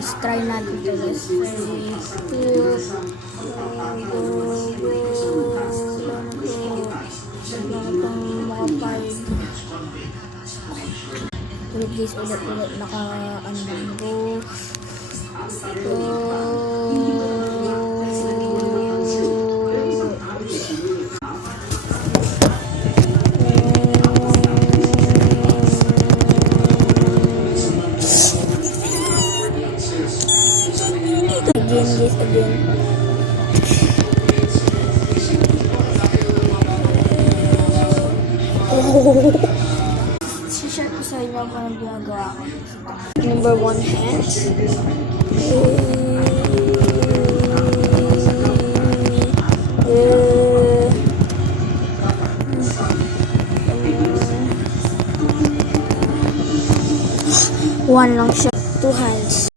guys. Try natin ito guys. 3, 2, go. Ulit guys, ulit naka go. Again. Si-share ko sa inyo kung anong ginagawa ko. Number 1 hand. One lang siya. 2 hands.